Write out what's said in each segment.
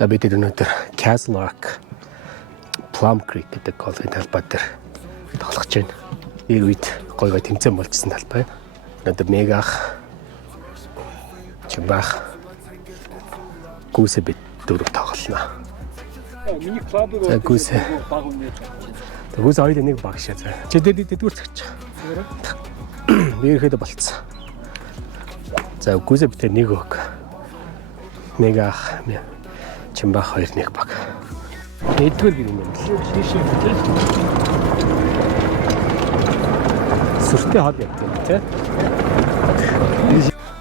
За бид өнөөдөр Castle Rock Plum Creek гэдэг голын талбай дээр тоглож байна. Ийг үед гоё тэмцээн болжсэн талбай. Өнөөдөр мегах чимбах гүсэ бид дөрөв тоглоно. Миний клубыг гүсэ баг үнэ. Гүсэ хоёул нэг багшаа. Чи дэдгүүр цагч. Би ирэхэд болцсон. За гүсэ битэр нэг өг. Мегах чимбах хоёр нэг баг. Эдгээр гин юм л. Сүртэй хол явдаг тийм.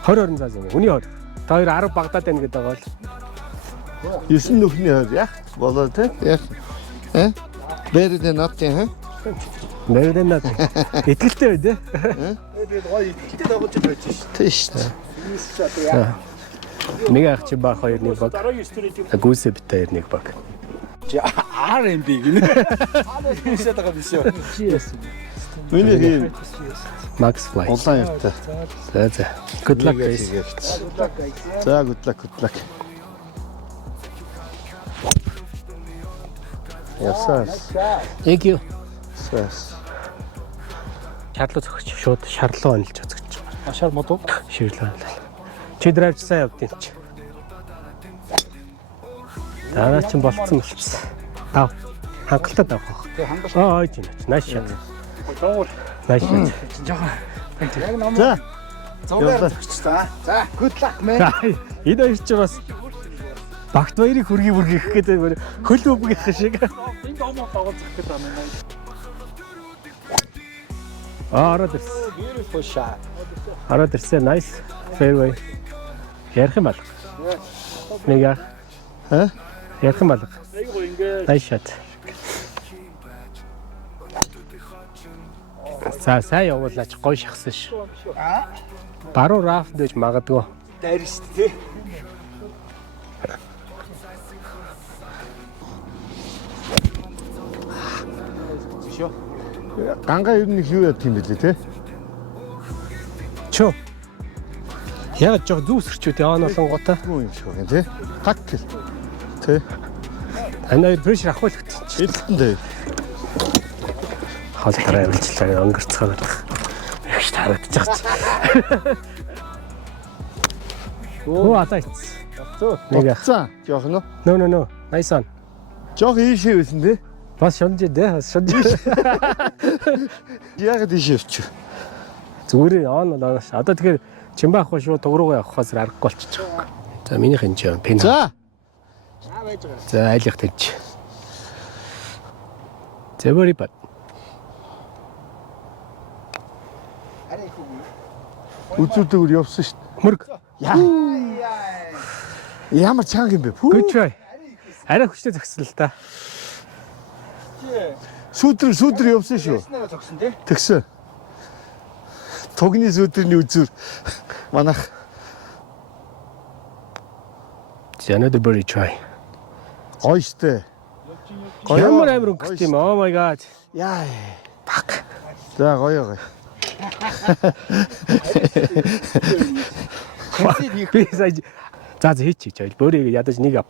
20 заас юм. Үний 20. Та хоёр 10 багдаад байна гэдэг байгаа бол 9 нүхний 20 яг болоо тийм. Яг. Бэрдэ наттай хэ? Бэрдэ нат. Итгэлтэй бай дээ. Тэгээд гоё итгэлтэй тоглож байж шээ. Тийш та. Мегах чимбах хоёр нэг баг. Гүсэ битэр нэг баг. R&B гинэ. Хийшээд байгаа биш үү? Миний хий. Max Flight. Улаан явтай. За. Good luck guys. За good luck. Ясаас. Thank you. Ясаас. Шарлуу зөгч шууд шарлуу онолж зөгч. Ашаар мод уу? Ширлээ. Чи драйвч сайн явдیں۔ Чи. Дараа чинь болцсон. Тав. Хангалттай тавах. Аа ойж байна. Nice shot. Nice shot. Яг намайг За. зургаар зөгч та. За, good luck man. Энэ хоёр ч бас багт баярыг хүргэх гэдэг хөл өвгөх шиг. Энд омоо тоглох гэж байна. Ороод ирсэн. Beautiful shot. Ороод ирсэн. Nice. Fairway. Ярих юм бол. Нэг яах? Ярих юм бол. Айгуу ингээ. Nice shot. За сайн явуулаач гоё шахсан ш. Баруун рафт дэж магадгүй. Дайр шүү дээ. Шо. Ганга ер нь юу яд юм бэлээ те? Чөө. Яг жоо зүүсэрчүүд яанаасан гота. Юу юм шиг байна те? Такл. Те? Анаа прешэр ахуулах гэж. Эдэлтэндээ. Хол дараа явуулчлаа өнгөрцгөөд. Яг ч тарадчих ч. Оо атайц. Нэг. За, жоох нь. No. Nice one. Жоох ийшээ байсан те? Бас шонж дээ. Шонж. Яг тийшээвч. Зүгээр яана л одоо тэгэхээр чимбаа ахгүй шүү дугруугаа явахаас аргагүй болчих. За минийх энэ чинь пен. За. За айлах тавьч. Зэвэри бат. Үзүүдээгүүр явсан шүү дээ. Мөрг. Ямар чанга юм бэ? Good try. Арай хүчтэй зогсон л та. Сүүдрэр явсан шүү. Яснаа зогсон тий. Тэгсэн. Тугны сүүдрийн үзүүр манайх Another birdie try. гоё штэ. Ямар амар өнгөт юм. Oh my god. Яа. Fuck. За гоё. Би сая за хийчих. Бөөрийг ядаж нэг ав.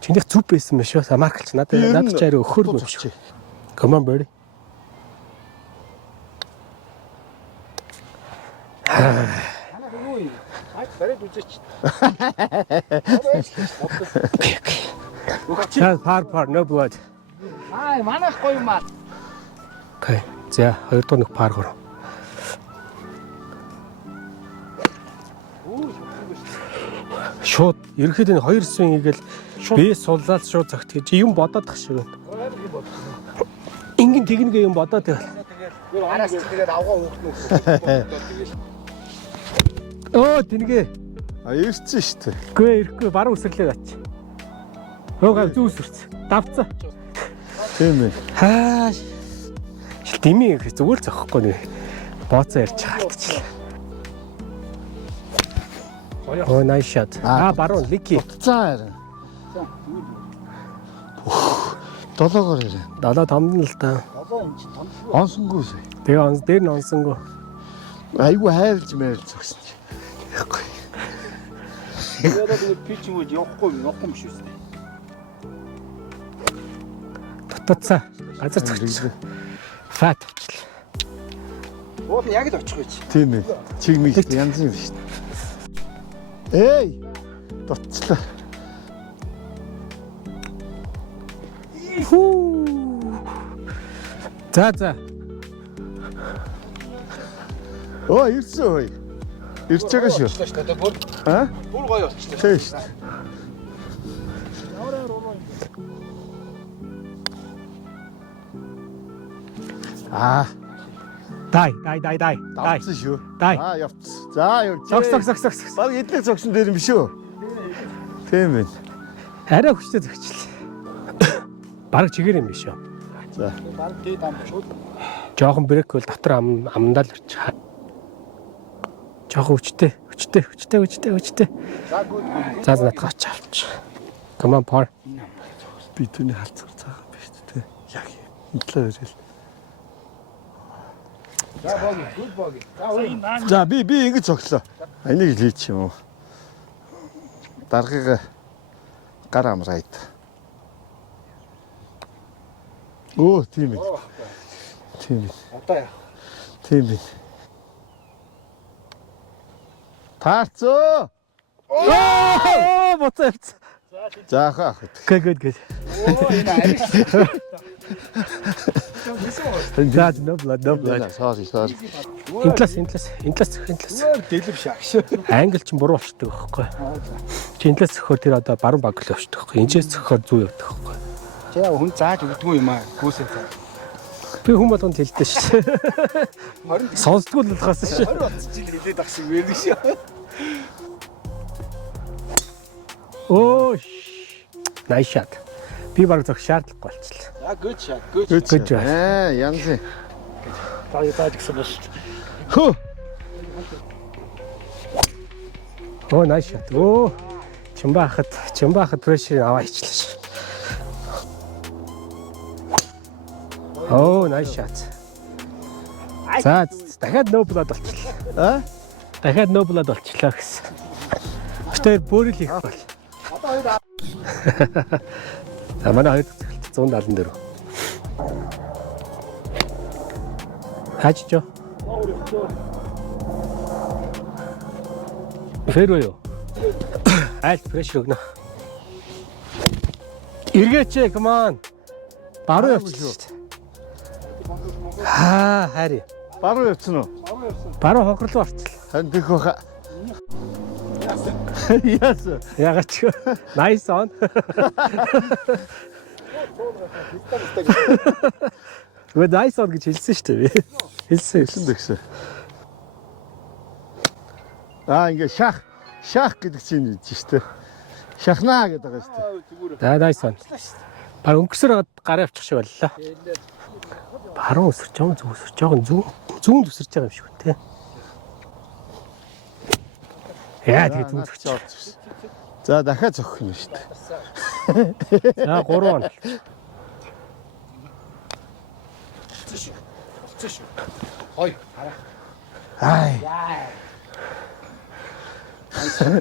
Чинийх зүв байсан биш үү? Маркч надад ч арай өхөр биш. Come on birdie. Барайд үзээч. Пар no blood. Манайх гоё маа. Окей. За хоёр дахь нэг пар гор. Шууд ерөнхийдөө энэ хоёр свинг игээл би суллаад шууд загт гэж юм бодоод тах шиг байна. Ингэн тэгнэгээ юм бодоод байвал. Араас тэгээд авгаа хөөхнө. Оо тэнгээ. Ирсэн штэ. Гүй ирэхгүй баруун үсрлээ бач. Хөөгаа зүүсэрч. Давцаа. Тийм ээ. Хаа. Дими зүгээр зохихгүй нэ. Бооцоо ярьж халтчихлаа. Oh nice shot. Баруун лики. За. Долоогоор ирээ. 7 томд л та. Онсонгүй. Тэгээ дээр нь онсонгүй. Айгу хайрлж мэрэл зогсон чи. Тэгээд нэг пич юм явахгүй юм шүү. Дутцаа. Газар зогсчихсон. Фат авчлаа. Уул нь яг л очих байж. Тийм ээ. Чигмиг янз юм шүү дээ. Эй! Дутцлаа. Хүү. За. Оо, ирсэн ой. Ирж байгаа шүү. Аа? Бүр гоё болчихлоо. Тийм шүү. Аа, Дай. давцсан шүү. Дай. Аа, явц. За, явж. Зогс. Баг эдлэг зогсон дээр юм шүү. Тийм ээ. Арай хүчтэй зөгчлээ. Бараг чигээр юм биш үү? За. Баг дээд ам шууд. Жохон брейк бол дотор амдаа л ирчих. Жохон хүчтэй. За гүд. За надад авч. Come on, par. Би түүний халдсаар цаахан биш үү? Яг юм. Интлээ ирэл. За боги, гүд боги. За, би ингэж зогслоо. Энийг хийчих юм уу? Даргыг гар амраад. Оо, тийм ээ. Тийм ээ. Одоо яах? Тийм ээ. Таарцоо. Оо, боцооц. За хаа. Good. Оо энэ ариш. За, no blood. Sorry. Интлээс. Дэлб шагш. Англи ч буруу болчдөг байхгүй. Чи интлээс зөхөөр тэр одоо баруун баг л явчихдаг байхгүй. Энэчээс зөхөөр зүү явдаг байхгүй. Чи яа хүн зааж өгдөггүй юм аа. Гүүсээ цаа. Би хүн болгонд хэлдэг шүү. Сонсдгүй л болохоос шүү. 20 болчих жил хэлээд ах шиг мэрэг шүү. Оо. Nice shot. Би баг зөх шаардлахгүй болчихлоо. За good shot. Good. Good job. Янз. Тааж гэсэн ба шүү. Хөө. Оо, nice shot. Оо. Чимбахад прешэр аваа ичлээ шүү. Оо, nice shot. За, дахиад no blood болчихлоо. Аа? Дахиад no blood болчихлоо гэсэн. Битээр бөөрөл хийх бол. Одоо хоёр Манай хоёр 174. Хаччо. Фэрвэ юу? Аль прешэр өгнө. Эргээч, come on. Баруун явчихлаа. Хари. Баруун явцсан уу? Баруун хонхор руу орчихлоо. Танд их баха. Яасан. Ягач. Nice on. Вэ nice on гэж хэлсэн шүү дээ. Хэлсэн Тэгсэн. Аа, ингээ шах гэдэг чинь юм шүү дээ. Шахнаа гэдэг байгаа шүү дээ. За nice on. Баг өнгөсөр гараа авчих шиг боллоо. Баруун өсөрч байгаа зүг өсөрч байгаа зүүн өсөрч байгаа юм шиг үү те. Яа тэгээ зүүн өсөрч байгаа. За дахиад зогсох юм шүү дээ. За 3 он. Ой. Ай.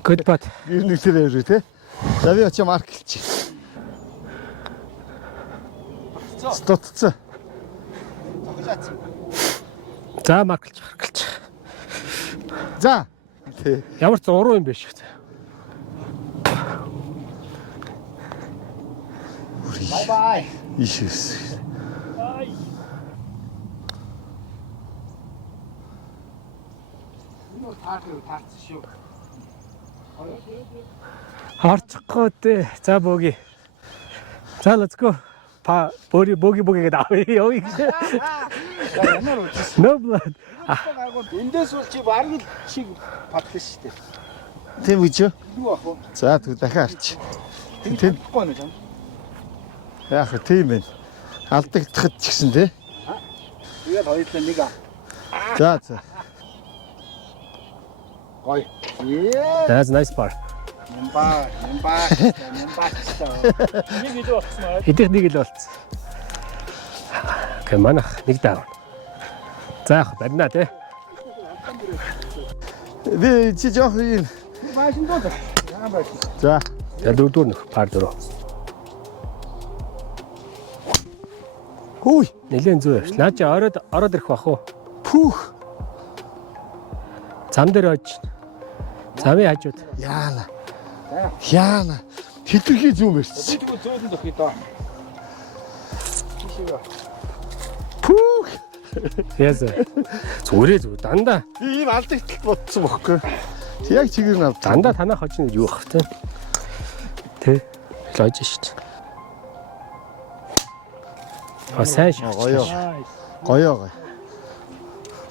Good putt. Ер нь тэр явж тий. За би очиж марк хэлчих. Стотцоо. За марклж харгалж. За. Тий. Ямар ч уруу юм биш үү. Bye. Ишээс. Энэ таарсан шүү. Харчихгүй дээ. За бөөги. За let's go. Бөөги гэдэг авъя. Ямар үү? No blood. Эндээс бол чи баг л чиг падлаа шүү дээ. Тийм үү? Юу ах вэ? За тэгвэл дахиад арч. Тэгэхгүй нэ чам. Яах вэ? Тийм байна. Алдагдахад ч гэсэн тий. Тэгээд хоёулаа нэг аа. За. Гой. Yeah. That's nice par. Нямбаа. Нэг л болсон аа. Эдих нэг л болцсон. Окей, манах нэг даав. За яг барина тий. Би чи жоох юм. Машин доо. За. За дөрөвдүгээр нөх пар 4. Хүй. Нэлээд зүү явж. Наа чи ороод ирэх бах уу? Пүүх. Зам дээр ойж. Замын хажууд. Яана. Яана. Хитрхи зүүм ирсэн. Тэгвэл зөөлөн зөхий доо. Пүүх. Яасан. Зүгээрээ зүг дандаа. Би ийм алдагтал бодсон бохоггүй. Яг чигээр нь авдаг. Дандаа танаа хожно гэж юу бах вэ? Тэ. Лож шít. Сайн шээ. Гоёо. Гоёо.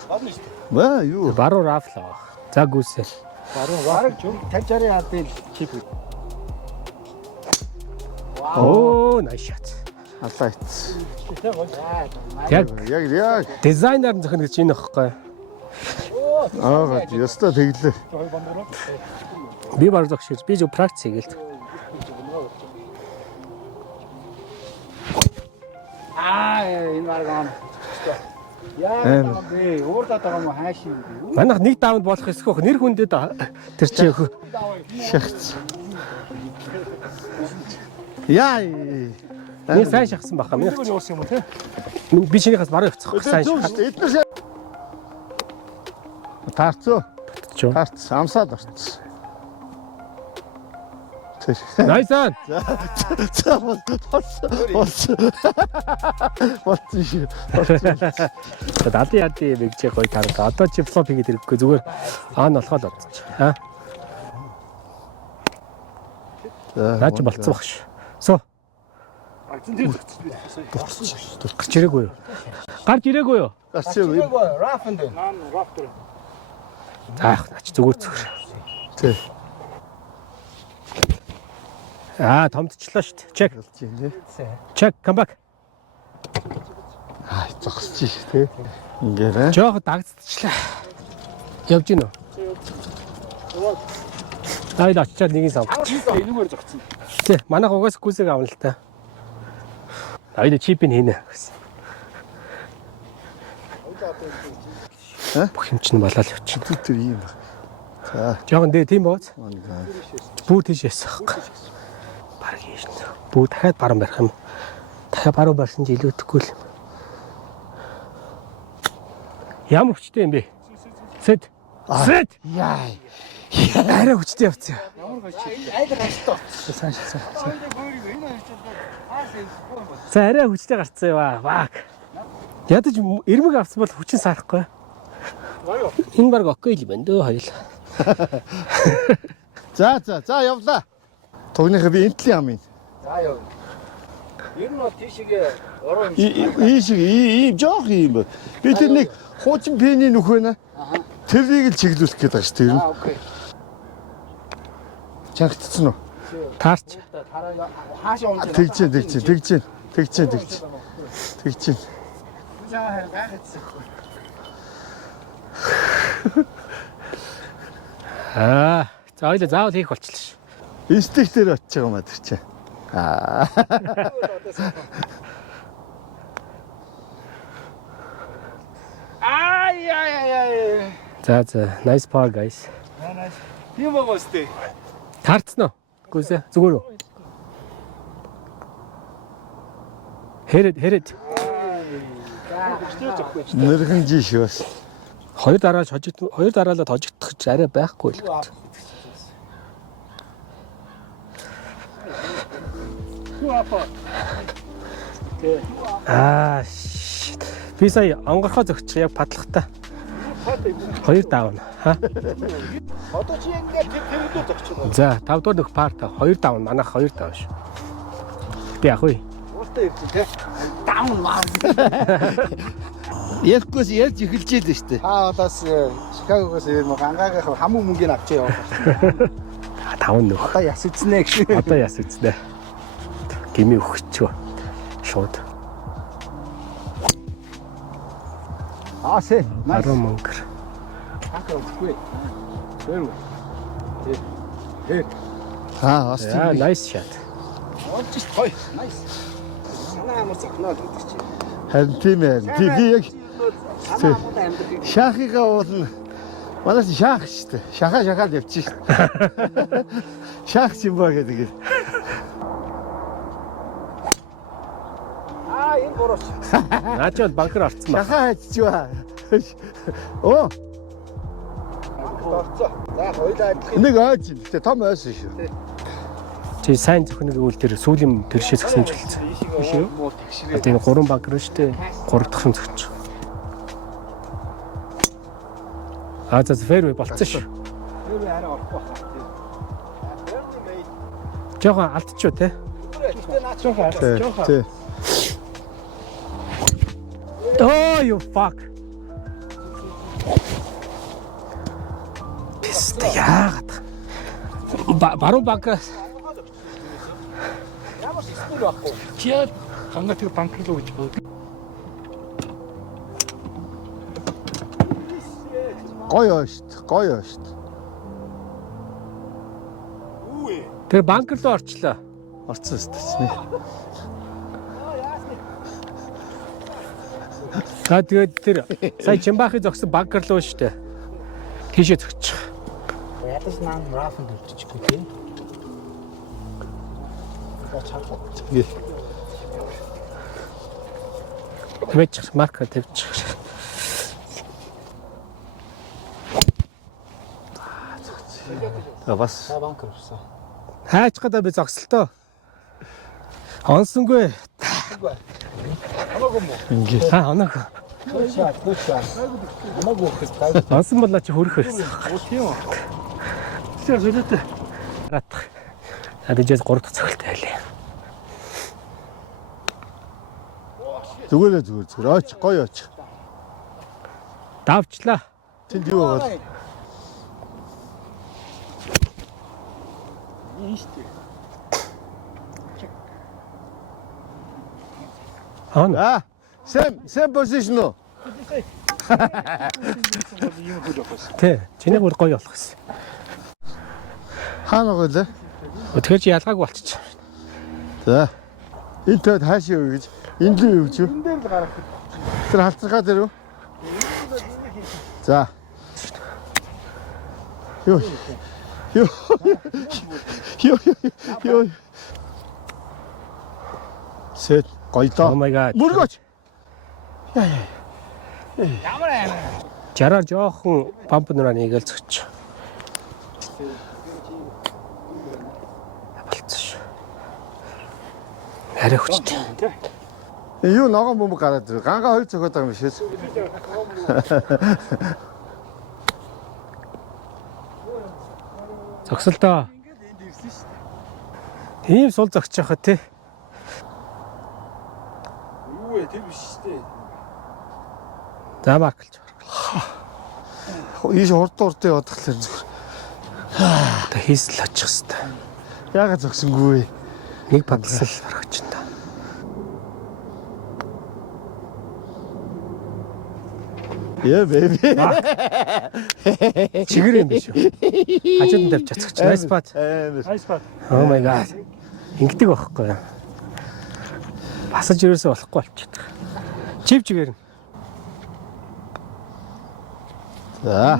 Гадна шүү. Ба юу? Баруун рафл авах. За гүйсээ. Бараг 50-60 алдын чип. Оо, nice shot. Аллаа ич. Яг Яг дизайнер зөхөн гэж энэ ихгүй. Аа, яста тэглээ. Би баг зогш би зөв практик хийгээл. Энэ маргаан. Яа, би уурдаад байгаа юм хаашаа юм бэ? Манайх нэг дааунд болох эсхөх нэр хүндэд тэр чи Шахц. Яа. би сайн шахсан баха. Би чинийхээс баруун явцсан. Сайн шахсан. Эдгээр таарцоо. Чөө. Таарц амсаад орц. Тэр. Найсан. За болц. Дади яди мэгж гоё тарга. Одоо чи флоп хийгээд ирэхгүй зүгээр аа нь болохоо л бодчих. Аа. Наач болцсон багш. Суу. Гарч ирээгүй юу? Гарч ирээгүй юу? Гарцээ. Рафэнд. Наан рафтер. Заах наач зүгээр зүгээр. Тэ. Томдчлаа шүү дээ. Check. Check, come back. Зогсож ш тэ. Ингээд Жоох дагдчихлаа. Явж гин үү? Айд очичаад нэг нь сав. Энэгээр зогцсон. Тэ, манайх угаас гүсэг авна л та. Айд чипийг хийнэ гэсэн. Бүх юм чинь болоод явчих. тэр юм байна. За. Жохон дээ тийм бооз. Бүү тийшээс ахгүй. Бараг ийш. Бүү дахиад баруун барих юм. Дахиад баруун барсан ч илүүдэхгүй л юм. Ямар хүчтэй юм бэ? Сэт. Сэт. Яа. Арай хүчтэй явцсан. Айдар хаштай. Сайн. За арай хүчтэй гарцсан юу аа. Ядаж эрмэг авсан бол хүчин сарахгүй. Энэ баг окей л байна дөө хоёул. За явлаа. Тогныхаа би энтлийн ам юм. За яв. Ер нь тийшээ ороо Ийм жоох юм байна. Би тэр нэг хуучин пений нүх байна. Тэрийг л чиглүүлэх гээд байгаа ш тэр. окей. Чангацсан уу? Таарч. Хаашаа унж Тэгж. жаа гайхацсан. За хоёул заавал хийх болчихлоо ш. Инстинкт дээр очиж байгаа юм а тэр чинь. Ай. За nice par guys. Тийм байгаа сте. Таарцсан уу? Гүсээ зүгээр үү? Хэрэд. Нэрхэн жиш бас. Хоёр дараалал хожигдох ч арай байхгүй л. Би сая онгорхоо зөгчих яг падлахтаа. Хоёр даавна. Одоо чи ингээд тэр зогч байгаа. За 5 дугаар нөх парт 2 даавна. Манайх 2 даав ш. Би ах уу. Уустай ирсэн те. Даун маа. Ярихгүйс ярьж эхэлж ийлээ шүү дээ. Одоос Чикагогоос ирмэ гангаагийнх хамуу мөнгөний авчаа явах. 5 нөх. Одоо яс үзнэ гэж. Одоо яс үзнэ. Гими өгчөө. Шууд. Сэ. 10 мөнгөр. Хаагүй. Зэр. Бас Яа, nice shot. Олж ш той. Nice. Санаа амар зохноо гэдэг чи. харин тийм ээ. Би яг шахигаа уулна. Манайс шаах шүү дээ. Шахаад явчих шүү дээ. Шаах юм ба гэдэг. Энэ бурууч. Наач бол банкер орцсон ба. Шахаа хайчих ба. Оо. Орцоо. За хоёлаа адилхан. Нэг ойж юм. Тэ том ойсон шүү. Чи сайн зөвхөн үйл дээр сүүлийн тэршээ згсэн ч болсон. Биш үү? Муу тэгшрээ. Одоо энэ 3 банкер шүү дээ. 3 дахь нь згч. За фэрвей болцсон шүү. Юу арай орохгүй байна. Жохоо алдчихв те. Жохоо. Тэ. Oh you fuck. Писта яагаад. Баруун банкраас Ямар ч спил байхгүй. Чи хангаа тэр банк руу гэж бод. Гоё шүү дээ. тэр банкер руу орчлоо. Орцсон шүү дээ. Тэгээд тэр сая Чимбахи зогсон банкер руу шүү дээ. Тийшээ зогчих. Ядаж наан рафанд үлдчихгүй тийм. Тэвч марка тавьчих. Бас Банкер ирсэн. Хайч гадаа би зогсолтоо. Онсонгүй. Хамаагүй мó. ингээд Оног. Төөчаа. Хамаагүй хөс. Онсон болоо чи хөрөх байсан. Тийм үү? Тэр зөвлөдөө. Ратах. Адажээс 3 дахь цогцолтой байлаа. зүгээр. Ойч гоё ойч. Давчлаа. Тэнд юу байгаа? Аа. Same position уу? Тэ, чиний бүр гоё болох гэсэн. Хаана гоё лээ? Тэгэхээр чи ялгаагүй болчих. За. Энэ тод хаашаа юу гэж? Энд л юу гэж? Энэ дээр л гарах. Тэр халтрахаа дээр үү? За. Юу. Сэт гоё Oh доо. my god. Мөргөч. Ямар аймаа. Жараар жоохон памп нураа нэгээл зөгч. Болцсон шүү. Арай хүчтэй. Юу ногоон бөмбөг гараад ирв. Гангаа хоёр цохоод байгаа юм шээс. Зогсолтоо. Ийм сул зогсож байхад тий. Юу вэ? Тэр биш шүү дээ. За маркалж. Ийш урд яваад тахлаар зүгээр. Одоо хийсэл очих хэвээр. Яагаад зогсонгүй вэ? Нэг падлсан л барах ч юм да. Yeah baby. Чигэр юм биш үү? Хажууд нь тавьж цацгач. Nice spot. Oh my god. Ингэдэг байхгүй юу? Басаж ерөөсөө болохгүй болчиход. Чив чигээр. За.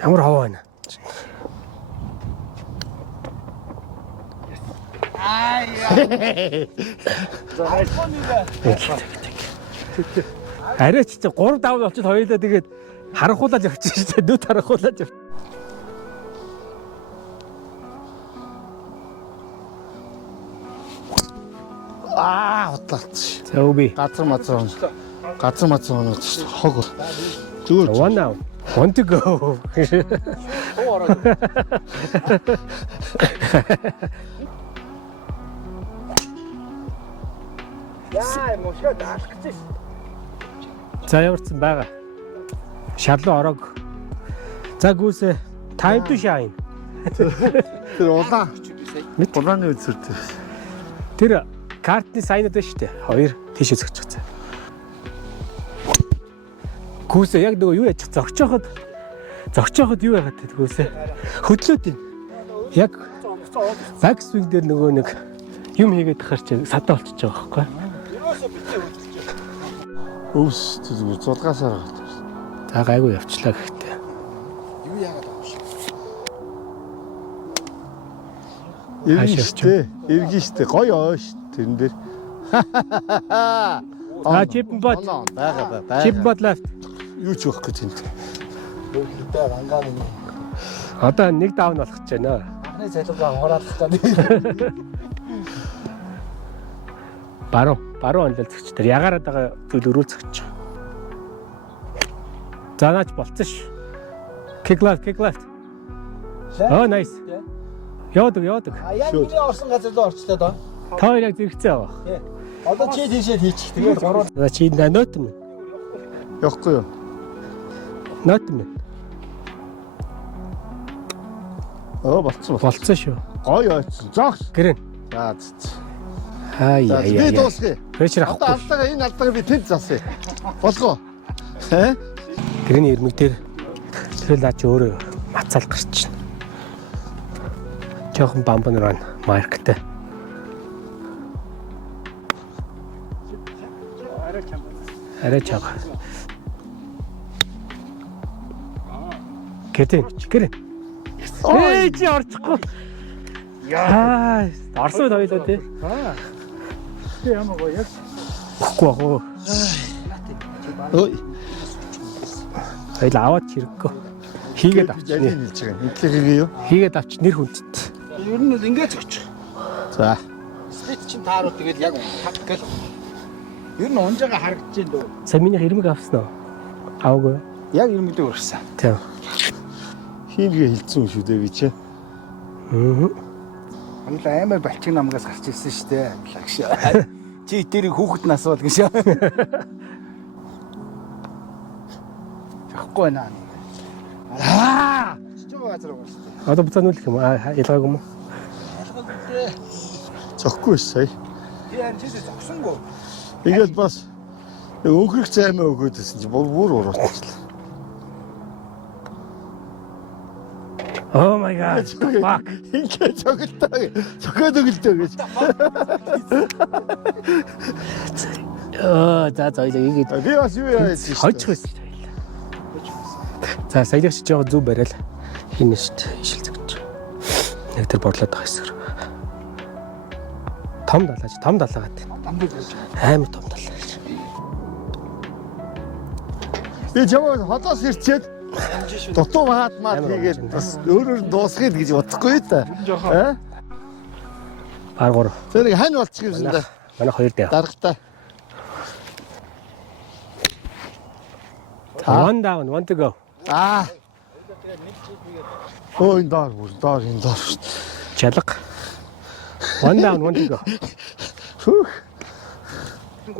Ямар хаваа байна. Арай ч 3 давд очиж хоёулаа тэгээд харахуулаад явчих шүү дээ. Нүд харахуулаад яв. Утлаач. За үби. Газар мацаа оноод шүү. Хог. Зүгээр. One now. Want to go. Яа, мошоо даалах гэж. За яварсан байгаа. Шарлуу ороог. За гүсээ time to shine. Тэр улаан. Улааны үзэртэй. Тэр картны сайнад байна шүү дээ. Хоёр тийшээ зогч байгаа. Гүсээ яг нөгөө юу яж зогчоход юу яагаад те гүсээ. Хөдлөөд ийн. Яг back swing дээр нөгөө нэг юм хийгээд тахаар чи садаа болчихж байгаа байхгүй. өвс зүгээр 6 сар гал. За гайгүй явчлаа гэхдээ. Юу яагаад байгаа юм. Иргэн штэ. Иргэн штэ. Гоё ой штэ тэрэн дээр. Чипбот. Бага. Чипбот лафт. Юу ч өгөхгүй тэнд. Хөлтэй гангаа нэг. Одоо нэг даун болох гэж байна. Анхны цалингаа хураалах гэдэг. Баруун онлолцогч тэр ягараад байгаа зүйл өрүүлцэгч. За наач болцсон ш. Kick left. Oh nice. Яадаг. А яг миний орсон газар руу орчлоо доо. Та хоёр яг зэрэгцээ байгаа. Тий. Одоо чи тийшээ хийчих. Тэгээд 3. За чи нот юм. Явахгүй юу? Нот юм. Болцсон. Болцсон шүү. Гоё ойцсон. Зогс. Гэрэн. За. Ай. Би дуусгая. Прessure Одоо авахгүй. энэ алдаага би тэнд засъя. Болгоо. Гэрэний ирмэг дээр тэр лаач өөрөө мацаал гарч байна. Жохон бамбан ран марктай. Арай чага. Гэрэн. Эй чи орчихгүй. Яа, орсон хоёлоо тий. Тий ямар гоё яг. Өгөхгүй аа. Ой. Хоёул аваад чирэггүй. Хийгээд авч. Ялын хэлж байгаа. Эдлэгийг юу? Хийгээд авч нэр хүндэт. Ер нь ингэж өгч. За. Спит чин тааруу тэгэл яг тактикал. Ер нь унжаага харагдаж байна дөө. Сайн миний ирмэг авсан уу? Аваагүй. Яг ирмэдээ өргөсөн. Тийм. Хийнгээ хилцсэн шүү дээ би чи. Анил аймаг балчин намгаас гарч ирсэн шүү дээ. Лагш. Чи тэрийг хүүхэд нь асуул гэж. Тэгэхгүй байна. Чиж байгаа газар байгаа шүү дээ. Одоо буцаан үлэх юм аа ялгаагүй юм уу? Зөхгүй сая. Яа чи зогсонгүй. Ингээд бас өнхрөх займаа өгөөдсөн чи бүр уруучлаа. Oh my god. Fuck. Ингээд цогтөөд өглөө гэж. За ийгээд Би бас юу яасан шүү. хойчих байсан. За саялагч жоо зүв барайл хийнэ шүү дээ. Ишил зэгч. Нэг тэр борлоод байгаа хэсгэр. Том далаагаад. Амар том далаа. Би чамаа хотоос ирчээд дутуу хаатмаад хийгээд бас өөрөөр нь дуусгая гэж бодохгүй та. Аргуур. Тэр хань болчих юмсан да. Манай хоёр дээр. Даргатай. One down, one to go. Ой доор. Чалга. One down, one to go.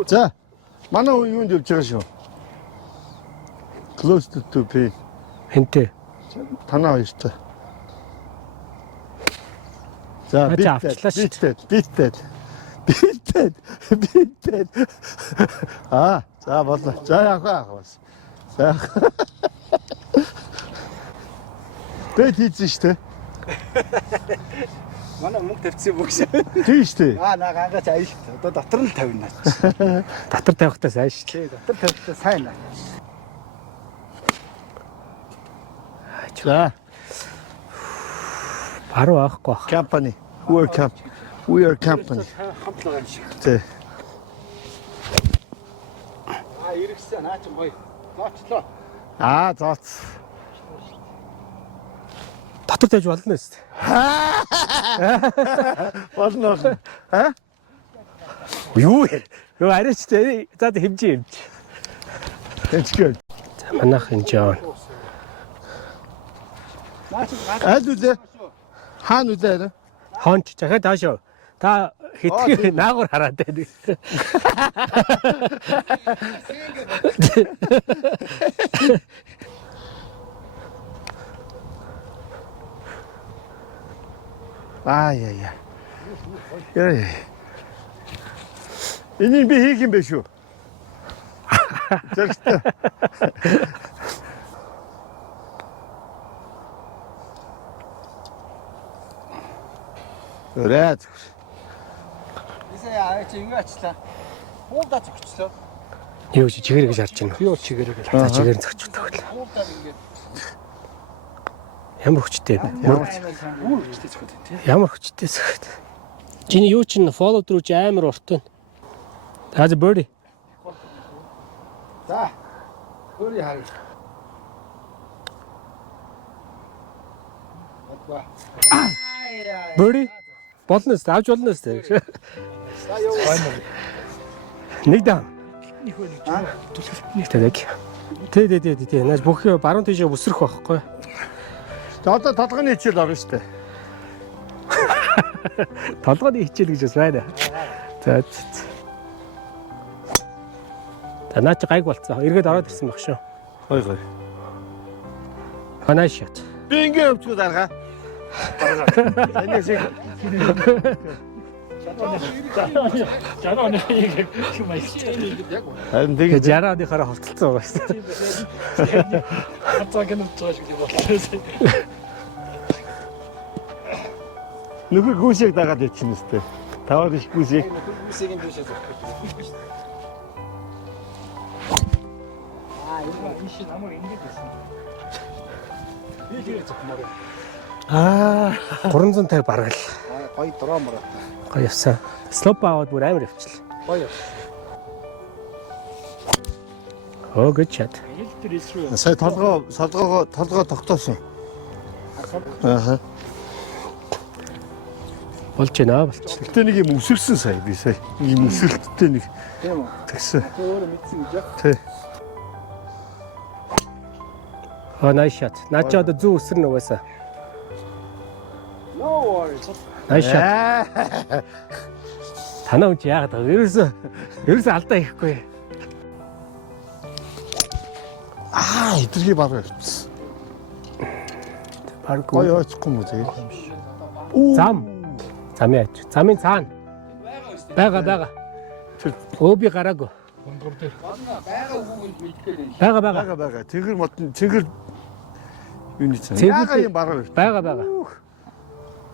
За. Манай хүн юунд явж байгаа шүү. Close to pay. Хэнтэй. Танаа хоёртой. За битээд. За боллоо. За явах бас. За. Бэт хийсэн шүү дээ. Манай мөнгө тавьчихсан бүгш. Тийм шүү дээ. Наа гангач аял. Одоо дотор нь тавина. Татар тавихтаа сайн шүү. Тий, дотор тавьчихсан сайн наа. За. Баруун авахгүй байх. Company. We are company. Хамтлага юм шиг. Тэ. Иргэсэн наа чи гоё. Зоочлоо. Зооц. Татар тавьж болно шүү. Болно. Юу арайч тэ. За хэмжээ. Тэнцгэр. За манайх энэ жоо. Аль үлээ? Хаана үлээ? Хонч захаа таашаа. Та хитгэе наагур хараад байна. Яа. Энийг би хийх юм бэ шүү. Зэрэгтэй. Өрөөд. Яа чи юу ачлаа? Уулдаа зөгчлөө. Юу чи чигээр гэж харж байна уу? Би бол чигээрээ гэл. За чигээр нь зогчтой байл. Ямар хүчтэй юм бэ? Өөр хүчтэй зөвхөн тий. Ямар хүчтэй зөхөд. Чиний юу чин follow through чи амар урт байна. That's a birdie. За. Хөрий харъя. Батва. Birdie. Болно өст авч болно өст. За юу. Нэг даам. Нэг хөө нэг түлхэлтний Тэг. Тэ. Наас бүх баруун тийшээ өсрөх байхгүй. За одоо толгойн хичээл орно шүү дээ. Толгойн хичээл гэж бас байна. За. За наач гайг болцсон. Эргээд ороод ирсэн баг шүү. Гой. Ханаа шат. Би ингээ өвчгөө даргаа. Энийг шиг Жана нэг юм айчих. харин тэгээд Жараад ихаараа холтолцсон байгаа шүү. Хацаа гэнэ цааш гэж бодлоо. нүгэр гүйсийг дагаад ичнэ өстэй. Таваад их гүйсийг. Үсгийн дэшээ зөв. Иш намайг ингэж байсан. Би хэрэг зөвмөр. 350 бараг л. Гой дрон мөр. Гоё явсан. Слоп аваад бүр амар явчихлаа. Гоё. Oh good shot. Ил тэр эсрүү. Сая толгоо тогтоосон. Ааха. Болж байна болч. Гэтэ нэг юм өсөрсөн сая би сая. Ийм өсөлттэй нэг Тийм үү. тэгсэн. Тэ өөрөө мэдсэн гэж яа. Тэ. Oh nice shot. Наач одоо зүү өсрнө угаасаа. No worries. Nice shot. Танаа үуч яагаад байгаа. Ерөөсөө алдаа хийхгүй. Идэрхий бараа явчихсан. Баг Гой ойцохгүй юм уу тэгээ. зам. Зам яаж. Замын цаана. Бага. Тэр өөби гараагүй. Гондгор дээр. Бага үгүйнд мэдгээл. Бага. Цэнгэр модон цэнгэр юуны цаа. Цэнгэр- Яага юм бараа явчих. Бага.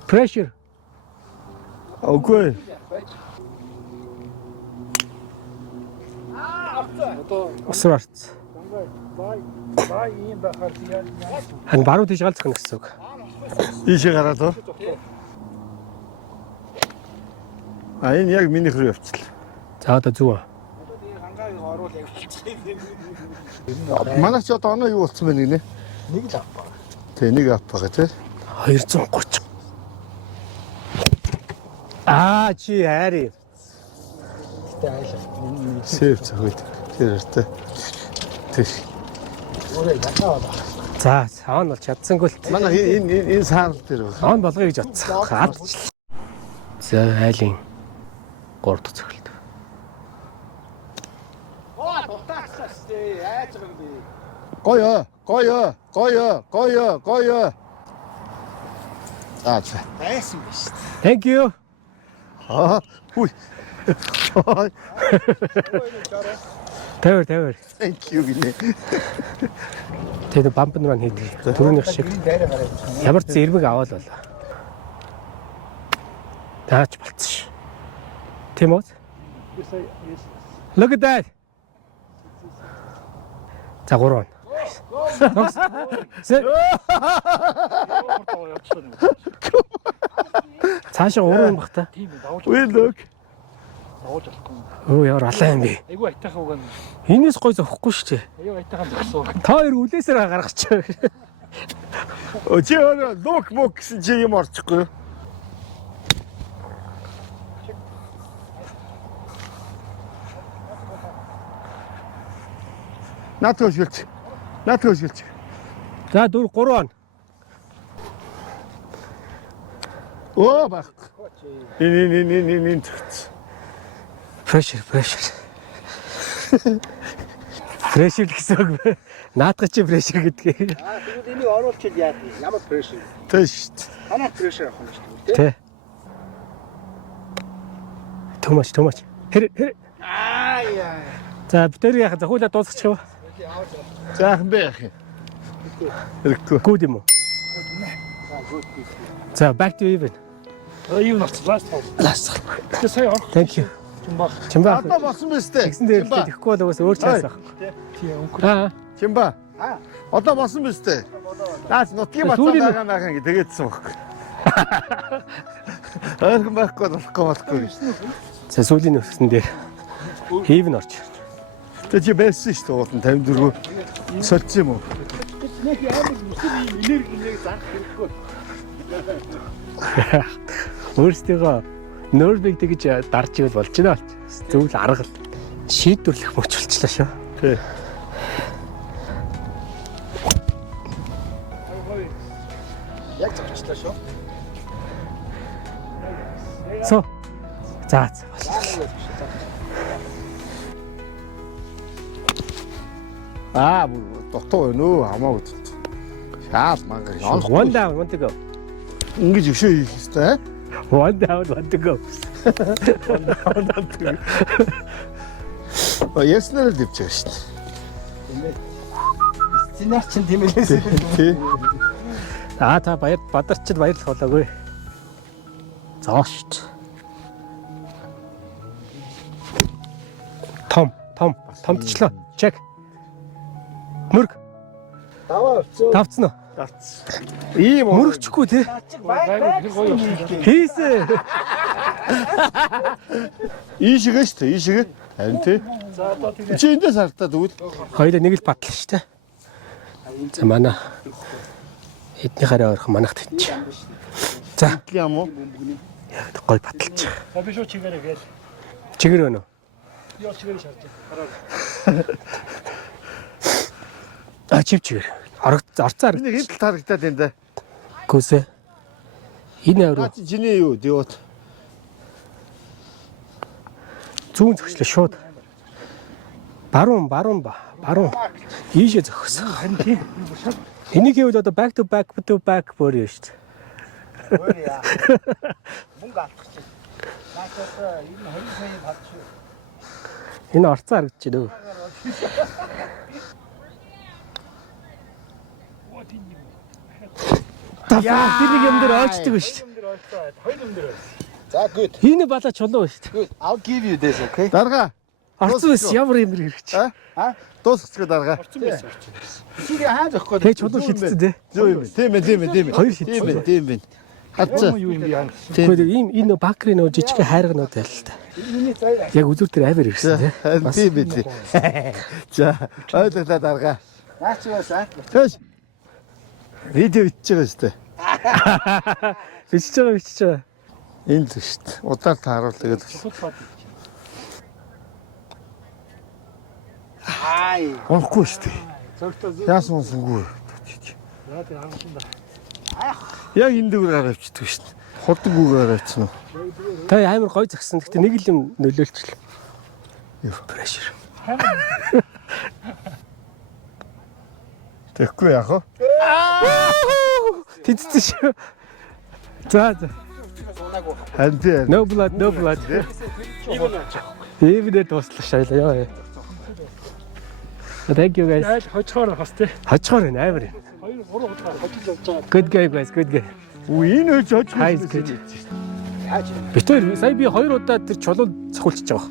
Pressure. Окей. Одоо Усраарц. бай юм бахаар яа. Хан баруун тийш галзах нь гэсэн үг. Ийшээ гараад оо. Энэ яг миний хөрөө явчихлаа. За одоо зүг. Хангааг оруул явуулчих. Манай ч одоо оноо юу болцсон бэ нэг нэ? Нэг л авах. Тэ нэг ап байгаа тий. 230. Чи хайр. Тэ айлах. Сэв цогт. Тэр өртөө. Тэг. Өөрөө ятаа байна. За, саан бол чадсангүй л. Манай энэ саарл дээр байна. Он болгоё гэж бодсон. Хадч. За, айлын 3 дахь цогт. Дутаастай айж байгаа юм би. Гойо. За. Байсан биш. Thank you. Хүй. Тавар. Thank you гинэ. Тэгээд бамп нураа хийдэг. Түрүүнийх шиг. Дайраа гараад. Ямар ч зэрмэг аваад болоо. Таач болцсон ш. Тийм үү? Look at that. За 3. Цаашаа 3 юм бах та. Тийм давуулж We look. болохгүй. Өө яар алаа юм бэ. Айгу айтайхан уг нь. Энэс гой зөхгүй шүү дээ. Айгу айтайхан зогсоо. Та хоёр үлээсээр гаргачих. Чи look book гэсэн чи юм орчихгүй. Наатгош гэлч. За 4 3 он. Оо баг. Энэ Pressure. Pressure гэсэн үг бэ? Наадах чи pressure гэдгийг. Тэгвэл энийг оруулчихвал яа вэ? Ямар прешэр? Тэш. Манай прешэр авах юм шүү дээ. Тэ. Too much. Хэр. Яа. За битэр яхаа захуулаад дуусгачих. Заахан бэ яах юм. Хэрэггүй. Good юм уу? За back to even. Юу нарт last time. Last. Тэгээ сая орох. Thank you. Чимбаа. Одоо болсон биз дээ. Тэгсэн дээр тэгэхгүй бол угсаа өөр чаас ах. Аа. Чимба. Одоо болсон биз дээ. Наач нутгийн бацаа байгаа ингэ тэгээдсэн баг. Арга байхгүй болохгүй. За сүүлийн өссөн дээр хийв нь орж. Тэ чи байсан шүү дээ уулын 54 сольцсон юм уу? Нэг амар мөсөр ийм энерги зарах хэрэггүй. Өөрсдөө Норвег гэж дарж ивэл болж байна. Зөвл арга л шийдвэрлэх мөч болчлаа шүү. Тий. Яг зогчлаа шүү. Со. За. Аа дотоо нөө хамаагүй. Шаал мангар. One down, one to go. Ингэж өшөө хийх хэрэгтэй. One down, one to go. Яснаар л дэвчээ шүү дээ. Сценар чинь тийм элээс. Тий. Аа та бадарчд баярлах болоогүй. Зоошт. Томчлоо. Чек. Мөрг. Тавцсан уу? Ийм Мөрөгчгүй тий. Хийсэ. Ийшгээ шүү дээ. Ийшгээ. Харин тий. За одоо тэгээ. Чи эндээс хартаа тэгвэл Хоёулаа нэг л батлаа шүү дээ. За манай эдний хараа орох манахт тийч. За юм уу? гой баталж. За би шууд чигээрээ гээл. Чигэр өнө. Яа чигээрээ шаарч. Хараа. А чивчгэр. Орцоор. Энийг хэд л тарагтаад энэ да. Гүсэ. Энэ авруу Чиний юу дэвот. зүүн зөкслөө шууд. Баруун. Ийшээ зөксөн. Харин тийм. Энийг хэвэл одоо back to back бүрээ шүү дээ. Өөр яа. Мөнгө алдах чинь. Наачаа энэ 20 сая 받чих. Энэ орцоо харагдаж байна. Яа, тэр нэг юм дээр ойчдөг шүү дээ. Хоёр юм дээр. За good. Энэ балаа чулуу шүү дээ. Good. I'll give you this, okay? Дарга. Орцсон байсан ямар юм хэрэгч. Дуусчихгүй дарга. Орцсон байсан. Чи хааж өгөхгүй. Тэг чулуу шидсэн дээ. Зөө юм. Тийм ээ. Хоёр шидсэн. Тийм ээ. Хацаа. Юу юм яа. Гэхдээ ийм энэ бакрын нөө жижиг хайргнууд байл л та. Яг үзүүр дээр авир ирсэн тий. Тийм ээ. За, ойлголоо дарга. Наачаас аа. Тэш. Видео бичиж байгаа шүү дээ. Бичиж байгаа. Энд л шүү дээ. Удаар тааруул тэгээд. Ай. Унахгүй шүү дээ. Зөвхөн Яасан унсангүй. яа тэр хангасан да. Яг энэ дүүр гараа авчдаг шүү дээ. Хурдан гүүгээр авчихсан уу? Та амар гой згсэн. Гэхдээ нэг л юм нөлөөлчихлээ. Прешэр. Тэгэхгүй яах вэ? Тэнцсэн шүү. За. Харин тийм. No blood. Эвдээ дуслах шаалаа яа. Thank you guys. Яаж хожихоор хас тий. Хожихоор байна амар. 2 3 удаа хожиж явж байгаа. Good guy guys, good guy. Үгүй энэ хож Хайс гэж. Битэр сая би 2 удаа тэр чулуу цохолчиж байгаа.